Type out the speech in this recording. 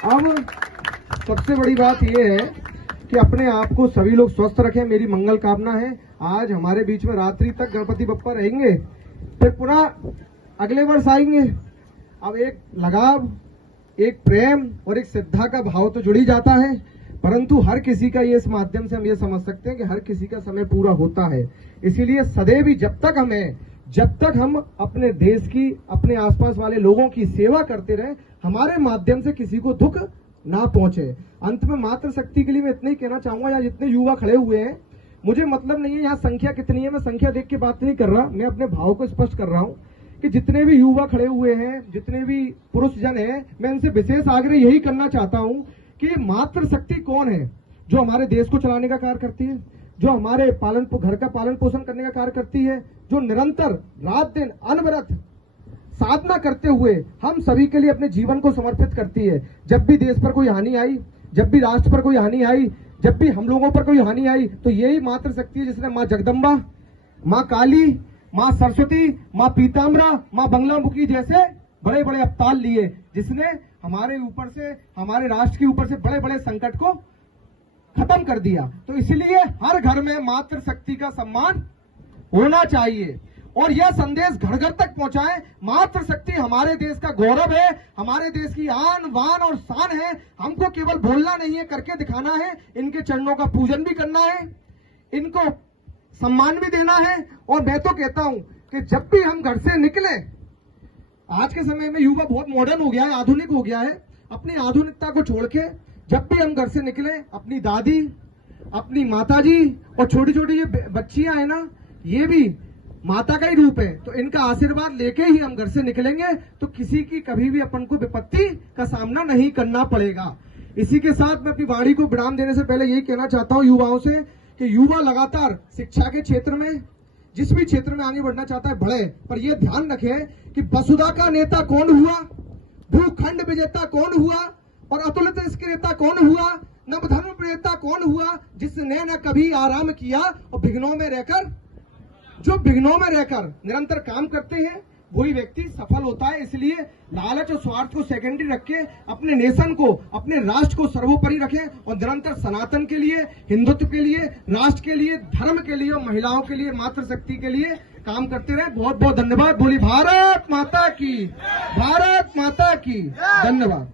अब सबसे बड़ी बात यह है कि अपने आप को सभी लोग स्वस्थ रखें, मेरी मंगल कामना है। आज हमारे बीच में रात्रि तक गणपति बप्पा रहेंगे, फिर पुनः अगले वर्ष आएंगे। अब एक लगाव, एक प्रेम और एक श्रद्धा का भाव तो जुड़ ही जाता है, परंतु हर किसी का ये इस माध्यम से हम ये समझ सकते हैं कि हर किसी का समय पूरा होता है। इसीलिए सदैव ही जब तक हम अपने देश की, अपने आसपास वाले लोगों की सेवा करते रहे, हमारे माध्यम से किसी को दुख ना पहुंचे। अंत में मातृ शक्ति के लिए मैं इतना ही कहना चाहूंगा, यहाँ जितने युवा खड़े हुए हैं, मुझे मतलब नहीं है यहाँ संख्या कितनी है, मैं संख्या देख के बात नहीं कर रहा, मैं अपने भाव को स्पष्ट कर रहा हूँ कि जितने भी युवा खड़े हुए हैं, जितने भी पुरुष जन हैं, मैं इनसे विशेष आग्रह यही करना चाहता हूँ कि मातृ शक्ति कौन है? जो हमारे देश को चलाने का कार्य करती है, जो हमारे घर का पालन पोषण करने का कार्य करती है, जो निरंतर रात दिन अनवरत साधना करते हुए हम सभी के लिए अपने जीवन को समर्पित करती है। जब भी देश पर कोई हानि आई, जब भी राष्ट्र पर कोई हानि आई, जब भी हम लोगों पर कोई हानि आई, तो यही मातृ शक्ति है जिसने माँ जगदम्बा, माँ काली, माँ सरस्वती, माँ पीताम्बरा, माँ बंगलामुखी जैसे बड़े बड़े अवतार लिए, जिसने हमारे ऊपर से, हमारे राष्ट्र के ऊपर से बड़े बड़े संकट को खत्म कर दिया। तो इसलिए हर घर में मातृ शक्ति का सम्मान होना चाहिए और यह संदेश घर घर तक पहुंचाएं। मातृ शक्ति हमारे देश का गौरव है, हमारे देश की आन बान और शान है। हमको केवल बोलना नहीं है, करके दिखाना है। इनके चरणों का पूजन भी करना है, इनको सम्मान भी देना है। और मैं तो कहता हूं कि जब भी हम घर से निकले, आज के समय में युवा बहुत मॉडर्न हो गया है, आधुनिक हो गया है, अपनी आधुनिकता को छोड़ के जब भी हम घर से निकले, अपनी दादी, अपनी माताजी और छोटी छोटी ये बच्चियां है ना, ये भी माता का ही रूप है, तो इनका आशीर्वाद लेके ही हम घर से निकलेंगे तो किसी की कभी भी अपन को विपत्ति का सामना नहीं करना पड़ेगा। इसी के साथ मैं अपनी वाणी को विराम देने से पहले यही कहना चाहता हूं युवाओं से कि युवा लगातार शिक्षा के क्षेत्र में, जिस भी क्षेत्र में आगे बढ़ना चाहता है बढ़े, पर यह ध्यान रखे कि वसुधा का नेता कौन हुआ, भूखंड विजेता कौन हुआ और अतुलित इसके नेता कौन हुआ, नवधर्म प्रेता कौन हुआ, जिसने न कभी आराम किया और विघ्नों में रहकर, जो विघ्नों में रहकर निरंतर काम करते हैं वही व्यक्ति सफल होता है। इसलिए लालच और स्वार्थ को सेकेंडरी रख के अपने नेशन को, अपने राष्ट्र को सर्वोपरि रखें और निरंतर सनातन के लिए, हिंदुत्व के लिए, राष्ट्र के लिए, धर्म के लिए और महिलाओं के लिए, मातृ शक्ति के लिए काम करते रहे। बहुत बहुत धन्यवाद। बोली भारत माता की, भारत माता की। धन्यवाद।